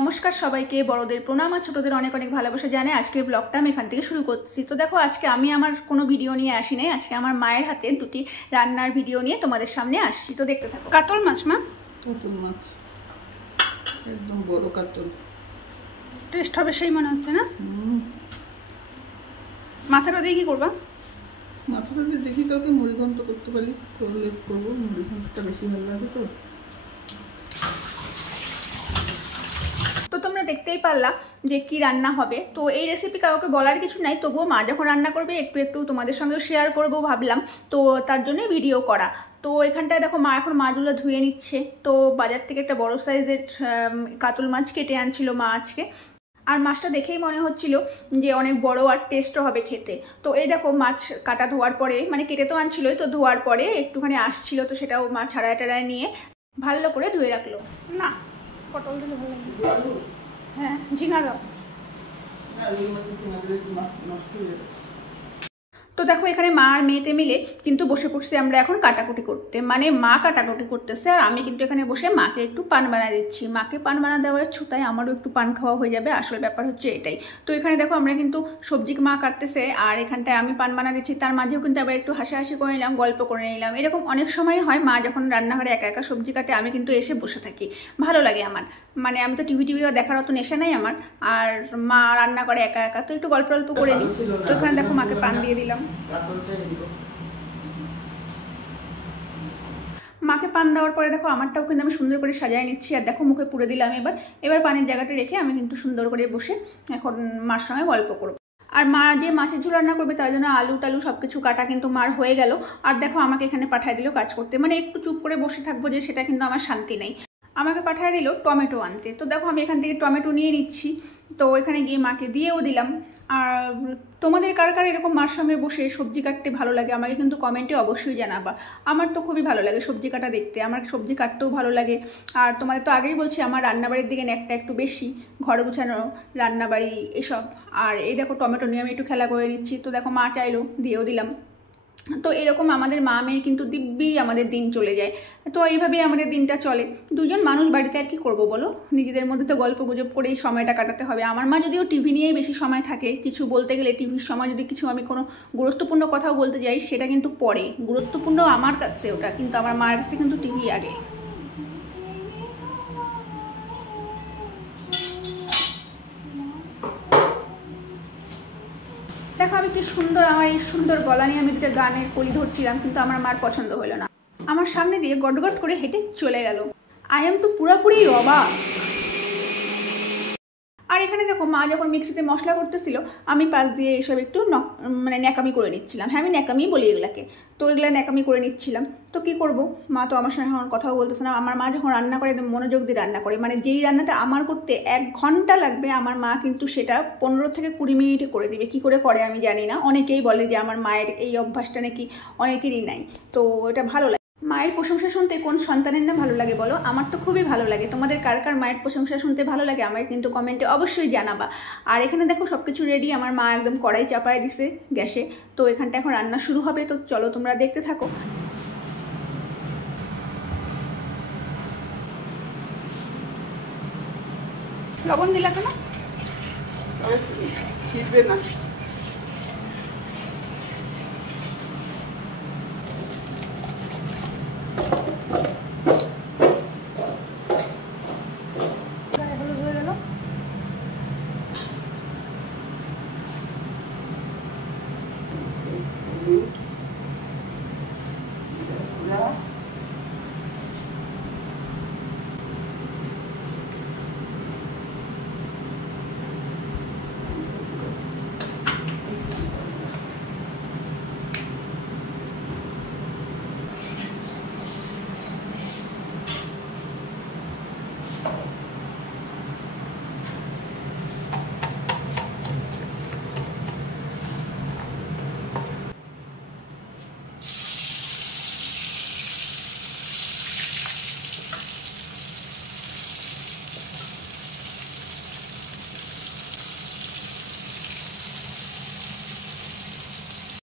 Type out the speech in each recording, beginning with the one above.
নমস্কার সবাইকে, বড়দের প্রণাম আর ছোটদের অনেক অনেক ভালোবাসা জানাই। আজকের ব্লগটা আমি এখান থেকে শুরু করছি। তো দেখো, আজকে আমি আমার কোনো ভিডিও নিয়ে আসি নাই, আজকে আমার মায়ের হাতে দুটি রান্নার ভিডিও নিয়ে তোমাদের সামনে আসছি। তো দেখতে থাকো। কাতল মাছ, মা কাতল মাছ একদম বড় কাতল, টেস্ট হবে সেই মনে হচ্ছে না? মাথাটা দিয়ে কি করবা? মাথাটা দিয়ে দেখি কাউকে মুড়ি ঘন্ট করতে পারি, করলে করবো। মুড়ি ঘন্টটা বেশি ভালো লাগে। তো তোমরা দেখতেই পারলা যে কি রান্না হবে। তো এই রেসিপি কাউকে বলার কিছু নাই, তবুও মা যখন রান্না করবে একটু একটু তোমাদের সঙ্গে শেয়ার করবো ভাবলাম, তো তার জন্যই ভিডিও করা। তো এখানটায় দেখো, মা এখন মাছগুলো ধুয়ে নিচ্ছে। তো বাজার থেকে একটা বড় সাইজের কাতল মাছ কেটে আনছিল মা আজকে। আর মাছটা দেখেই মনে হচ্ছিল যে অনেক বড় আর টেস্টও হবে খেতে। তো এই দেখো, মাছ কাটা ধোয়ার পরে, মানে কেটে তো আনছিলই, তো ধোয়ার পরে একটুখানি আসছিল, তো সেটাও মা ছাড়ায় টাড়ায় নিয়ে ভালো করে ধুয়ে রাখলো। না, পটল দিলে ভালো লাগবে। হ্যাঁ, ঝিঙা দাও। তো দেখো, এখানে মা আর মেয়েতে মিলে কিন্তু বসে পড়ছি আমরা এখন কাটাকুটি করতে। মানে মা কাটাকুটি করতেছে আর আমি কিন্তু এখানে বসে মাকে একটু পান বানা দিচ্ছি। মাকে পান বানা দেওয়ার ছুতায় আমারও একটু পান খাওয়া হয়ে যাবে, আসলে ব্যাপার হচ্ছে এটাই। তো এখানে দেখো, আমরা কিন্তু সবজি মা কাটতেছে আর এখানটায় আমি পান বানা দিচ্ছি। তার মাঝেও কিন্তু আবার একটু হাসাহাসি করে নিলাম, গল্প করে নিলাম। এরকম অনেক সময় হয়, মা যখন রান্নাঘরে একা একা সবজি কাটে আমি কিন্তু এসে বসে থাকি, ভালো লাগে আমার। মানে আমি তো টিভিও দেখার অত নেশা নাই আমার, আর মা রান্না করে একা একা, তো একটু গল্প গল্প করে নিই। তো এখানে দেখো, মাকে পান দিয়ে দিলাম। মাকে পান দেওয়ার পরে দেখো, আমারটাও কিন্তু আমি সুন্দর করে সাজায় নিচ্ছি। আর দেখো, মুখে পুরে দিলাম। এবার পানির জায়গাটা রেখে আমি কিন্তু সুন্দর করে বসে এখন মার সঙ্গে গল্প করবো। আর মা যে মাছের ঝোল রান্না করবে তার জন্য আলু টালু সব কিছু কাটা কিন্তু মার হয়ে গেল। আর দেখো, আমাকে এখানে পাঠিয়ে দিল কাজ করতে। মানে একটু চুপ করে বসে থাকবো যে, সেটা কিন্তু আমার শান্তি নেই। আমাকে পাঠিয়ে দিল টমেটো আনতে। তো দেখো, আমি এখান থেকে টমেটো নিয়ে নিচ্ছি। তো এখানে গিয়ে মাকে দিয়েও দিলাম। আর তোমাদের কার কার এরকম মার সঙ্গে বসে সবজি কাটতে ভালো লাগে আমাকে কিন্তু কমেন্টে অবশ্যই জানাবা। আমার তো খুবই ভালো লাগে সবজি কাটা দেখতে, আমার সবজি কাটতেও ভালো লাগে। আর তোমাদের তো আগেই বলছি, আমার রান্নাবাড়ির দিকে একটা একটু বেশি, ঘর গুছানো, রান্নাবাড়ি এসব। আর এই দেখো, টমেটো নিয়ে আমি একটু খেলা করে নিচ্ছি। তো দেখো, মা চাইলো, দিয়েও দিলাম। তো এরকম আমাদের মা মেয়ে কিন্তু দিব্যি আমাদের দিন চলে যায়। তো এইভাবেই আমাদের দিনটা চলে। দুজন মানুষ বাড়িতে আর কি করবো বলো, নিজেদের মধ্যে তো গল্প গুজব করেই সময়টা কাটাতে হবে। আমার মা যদিও টিভি নিয়েই বেশি সময় থাকে, কিছু বলতে গেলে টিভির সময় যদি কিছু আমি কোনো গুরুত্বপূর্ণ কথাও বলতে যাই, সেটা কিন্তু পরে গুরুত্বপূর্ণ আমার কাছে ওটা, কিন্তু আমার মার কাছে কিন্তু টিভি আগে। দেখো, আমি কি সুন্দর, আমার এই সুন্দর গলা নিয়ে আমি দুটো গানের কলি ধরছিলাম, কিন্তু আমার মার পছন্দ হলো না। আমার সামনে দিয়ে গটগট করে হেঁটে চলে গেল। আই এম তো পুরোপুরি অবাক। আর এখানে দেখো, মা যখন মিক্সিতে মশলা করতেছিল, আমি পাশ দিয়ে এসব একটু মানে ন্যাকামি করে নিচ্ছিলাম। হ্যাঁ, আমি ন্যাকামি বলি এগুলাকে। তো এগুলো ন্যাকামি করে নিচ্ছিলাম। তো কি করব, মা তো আমার সঙ্গে এখন কথাও বলতেছে না। আমার মা যখন রান্না করে একদম মনোযোগ দিয়ে রান্না করে, মানে যেই রান্নাটা আমার করতে 1 ঘন্টা লাগবে, আমার মা কিন্তু সেটা 15 থেকে 20 মিনিটে করে দিবে। কি করে করে আমি জানি না। অনেকেই বলে যে আমার মায়ের এই অভ্যাসটা নাকি অনেকেরই নাই। তো এটা ভালো লাগে। মায়ের প্রশংসা শুনতে কোন সন্তানের না ভালো লাগে বলো? আমার তো খুবই ভালো লাগে। তোমাদের কার কার মায়ের প্রশংসা শুনতে ভালো লাগে আমাকে কিন্তু কমেন্টে অবশ্যই জানাবা। আর এখানে দেখো, সবকিছু রেডি। আমার মা একদম কড়াই চাপায় দিছে গ্যাসে। তো এখানটা এখন রান্না শুরু হবে। তো চলো, তোমরা দেখতে থাকো। লবণ দিলা কেন? ছিড়বে না।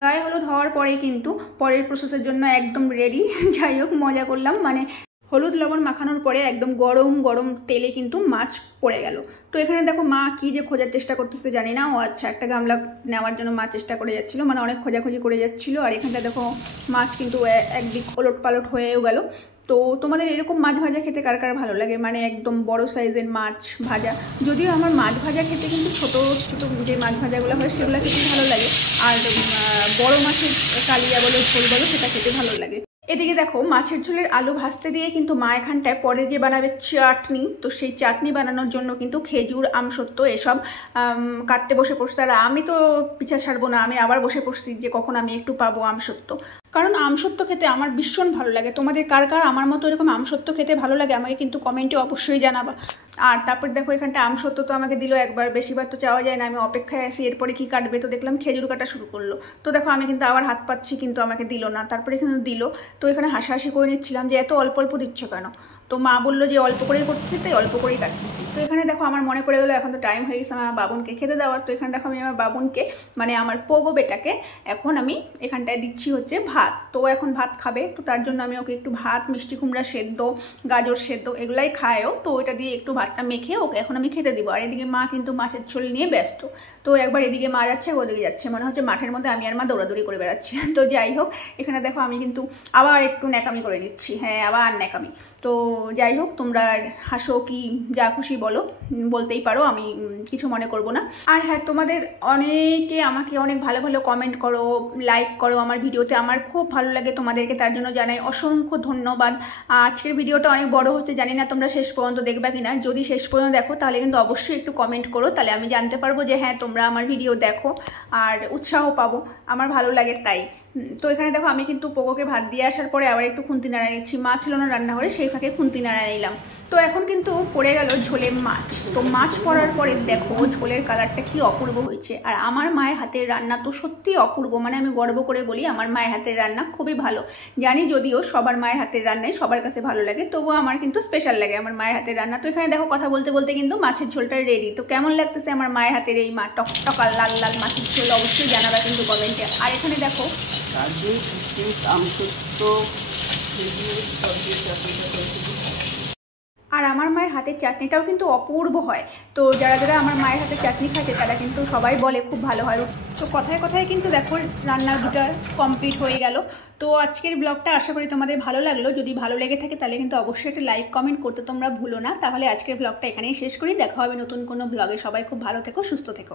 গায়ে হলুদ হওয়ার পরেই কিন্তু পরের প্রসেসের জন্য একদম রেডি। যাই হোক, মজা করলাম। মানে হলুদ লবণ মাখানোর পরে একদম গরম গরম তেলে কিন্তু মাছ পড়ে গেল। তো এখানে দেখো মা কি যে খোঁজার চেষ্টা করতেছে জানি না। ও আচ্ছা, একটা গামলা নেওয়ার জন্য মা চেষ্টা করে যাচ্ছিল, মানে অনেক খোঁজাখুঁজি করে যাচ্ছিল। আর এখানটা দেখো মাছ কিন্তু একদিক ওলট পালট হয়েও গেল। তো তোমাদের এরকম মাছ ভাজা খেতে কার কার ভালো লাগে, মানে একদম বড় সাইজের মাছ ভাজা? যদিও আমার মাছ ভাজা খেতে কিন্তু ছোট ছোট যে মাছ ভাজাগুলো হয় সেগুলো খেতে ভালো লাগে, আর বড় মাছের কালিয়া বলো ঝোল বলো সেটা খেতে ভালো লাগে। এদিকে দেখো মাছের ঝোলের আলু ভাজতে দিয়ে কিন্তু মা এখানটায় পরে যে বানাবে চাটনি, তো সেই চাটনি বানানোর জন্য কিন্তু খেজুর আমসত্ত্ব এসব কাটতে বসে পড়ছে। আর আমি তো পিছা ছাড়বো না, আমি আবার বসে পড়ছি যে কখন আমি একটু পাবো আমসত্ত্ব, কারণ আমসত্ত্ব খেতে আমার ভীষণ ভালো লাগে। তোমাদের কার কার আমার মতো এরকম আমসত্ত্ব খেতে ভালো লাগে আমাকে কিন্তু কমেন্টে অবশ্যই জানাবা। আর তারপর দেখো এখানটা আমসত্ত্ব তো আমাকে দিল একবার, বেশিবার তো চাওয়া যায় না, আমি অপেক্ষায় আসি এরপরে কি কাটবে। তো দেখলাম খেজুর কাটা শুরু করলো, তো দেখো আমি কিন্তু আবার হাত পাচ্ছি কিন্তু আমাকে দিল না। তারপরে এখানে দিল, তো এখানে হাসাহাসি করে নিচ্ছিলাম যে এত অল্প অল্প দিচ্ছ কেন। তো মা বললো যে অল্প করেই করতেছি, তাই অল্প করেই কাটতেছি। তো এখানে দেখো আমার মনে পড়ে গেলো এখন তো টাইম হয়ে গেছে আমার বাবুনকে খেতে দেওয়ার। তো এখানে দেখো আমি আমার বাবুনকে মানে আমার পোগো বেটাকে এখন আমি এখানটায় দিচ্ছি হচ্ছে ভাত। তো এখন ভাত খাবে, তো তার জন্য আমি ওকে একটু ভাত, মিষ্টি কুমড়া সেদ্ধ, গাজর সেদ্ধ এগুলাই খায়ও, তো ওইটা দিয়ে একটু ভাতটা মেখে ওকে এখন আমি খেতে দিব। আর এদিকে মা কিন্তু মাছের ঝোল নিয়ে ব্যস্ত। তো একবার এদিকে মা যাচ্ছে ওদিকে যাচ্ছে, মনে হচ্ছে মাঠের মধ্যে আমি আর মা দৌড়াদৌড়ি করে বেড়াচ্ছি। তো যাই হোক এখানে দেখো আমি কিন্তু আবার একটু ন্যাকামি করে নিচ্ছি, হ্যাঁ আবার ন্যাকামি। তো যাই হোক তোমরা হাসো কি যা খুশি বলো, বলতেই পারো, আমি কিছু মনে করব না। আর হ্যাঁ তোমাদের অনেকে আমাকে অনেক ভালো ভালো কমেন্ট করো, লাইক করো আমার ভিডিওতে, আমার খুব ভালো লাগে তোমাদেরকে, তার জন্য জানাই অসংখ্য ধন্যবাদ। আজকের ভিডিওটা অনেক বড় হচ্ছে, জানি না তোমরা শেষ পর্যন্ত দেখবে কিনা। যদি শেষ পর্যন্ত দেখো তাহলে কিন্তু অবশ্যই একটু কমেন্ট করো, তাহলে আমি জানতে পারবো যে হ্যাঁ তোমরা আমার ভিডিও দেখো আর উৎসাহ পাবো, আমার ভালো লাগে তাই। তো এখানে দেখো আমি কিন্তু পোগোকে ভাত দিয়ে আসার পরে আবার একটু খুন্তি নাড়া নিচ্ছি, মা ছিল না রান্নাঘরে, সেই ফাঁকে খুন্তি নাড়া নিলাম। তো এখন কিন্তু পড়ে গেল ঝোলে মাছ। তো মাছ পড়ার পরে দেখো ঝোলের কালারটা কি অপূর্ব হয়েছে। আর আমার মায়ের হাতের রান্না তো সত্যি অপূর্ব, মানে আমি গর্ব করে বলি আমার মায়ের হাতের রান্না খুবই ভালো। জানি যদিও সবার মায়ের হাতের রান্নাই সবার কাছে ভালো লাগে, তবুও আমার কিন্তু স্পেশাল লাগে আমার মায়ের হাতের রান্না। তো এখানে দেখো কথা বলতে বলতে কিন্তু মাছের ঝোলটা রেডি। তো কেমন লাগতেছে আমার মায়ের হাতের এই মা টকটকা লাল লাল মাছের ঝোল অবশ্যই জানাবে কিন্তু কমেন্টে। আর এখানে দেখো আর আমার মায়ের হাতের চাটনিটাও কিন্তু অপূর্ব হয়। তো যারা যারা আমার মায়ের হাতের চাটনি খাচ্ছে তারা কিন্তু সবাই বলে খুব ভালো হয়। তো কথায় কথায় কিন্তু দেখো রান্না দুটো কমপ্লিট হয়ে গেল। তো আজকের ব্লগটা আশা করি তোমাদের ভালো লাগলো। যদি ভালো লেগে থাকে তাহলে কিন্তু অবশ্যই একটা লাইক কমেন্ট করতে তোমরা ভুলো না। তাহলে আজকের ব্লগটা এখানেই শেষ করি, দেখা হবে নতুন কোনো ব্লগে। সবাই খুব ভালো থেকো, সুস্থ থেকো।